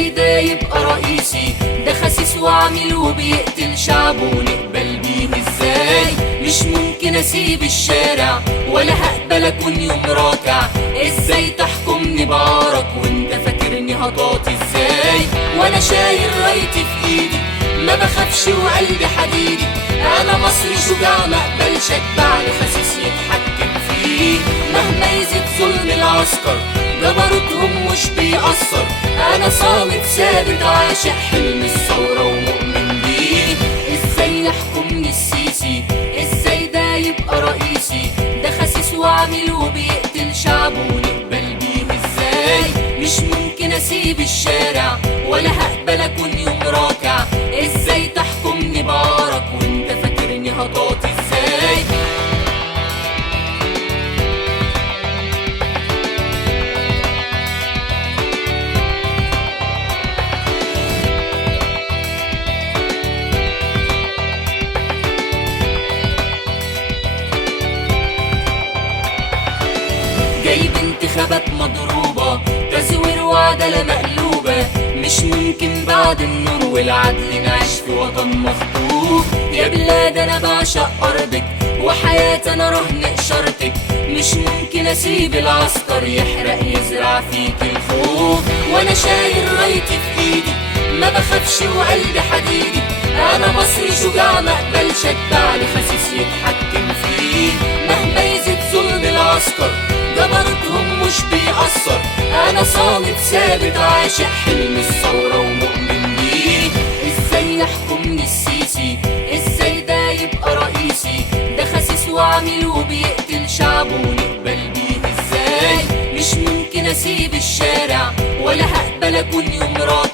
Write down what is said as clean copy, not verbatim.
ازاي ده يبقى رئيسي؟ ده خسيس وعامل وبيقتل شعبه، ونقبل بيه ازاي؟ مش ممكن اسيب الشارع ولا هقبل اكون يوم راكع. ازاي تحكمني بعارك وانت فاكرني هطاطي ازاي؟ وانا شايل رايتي في ايدي ما بخافش وقلبي حديدي. انا مصري شجاع ما اقبلش اتبع لخسيس يتحكم فيه. مهما يزيد ظلم العسكر جبروتهم مش بيأثر. انا صامت ثابت عاشق حلم الثورة ومؤمن بيه. ازاي يحكمني السيسي؟ ازاي ده يبقى رئيسي؟ ده خسيس وعامل وبيقتل شعبه، ونقبل بيه ازاي؟ مش ممكن اسيب الشارع ولا هقبل اكون يوم راكع. ازاي تحكمني بعارك وانت فاكرني هطاطي ازاي؟ جايب انتخابات مضروبة، تزوير وعدالة مقلوبة. مش ممكن بعد النور والعدل نعيش في وطن مخطوف. يا بلاد انا بعشق ارضك وحياتي انا رهن اشارتك. مش ممكن اسيب العسكر يحرق يزرع فيك الخوف. وانا شايل رايتي في ايدي ما بخافش وقلبي حديدي. انا مصري شجاع ما اقبلش اتبع لخسيس يتحكم فيه. مهما يزيد ظلم العسكر جبروتهم مش بيأثر. انا صامت ثابت عاشق حلم الثورة ومؤمن بيه. ازاي يحكمني السيسي؟ ازاي ده يبقى رئيسي؟ ده خسيس وعامل وبيقتل شعبه، ونقبل بيه ازاي؟ مش ممكن اسيب الشارع ولا هقبل اكون يوم راضي.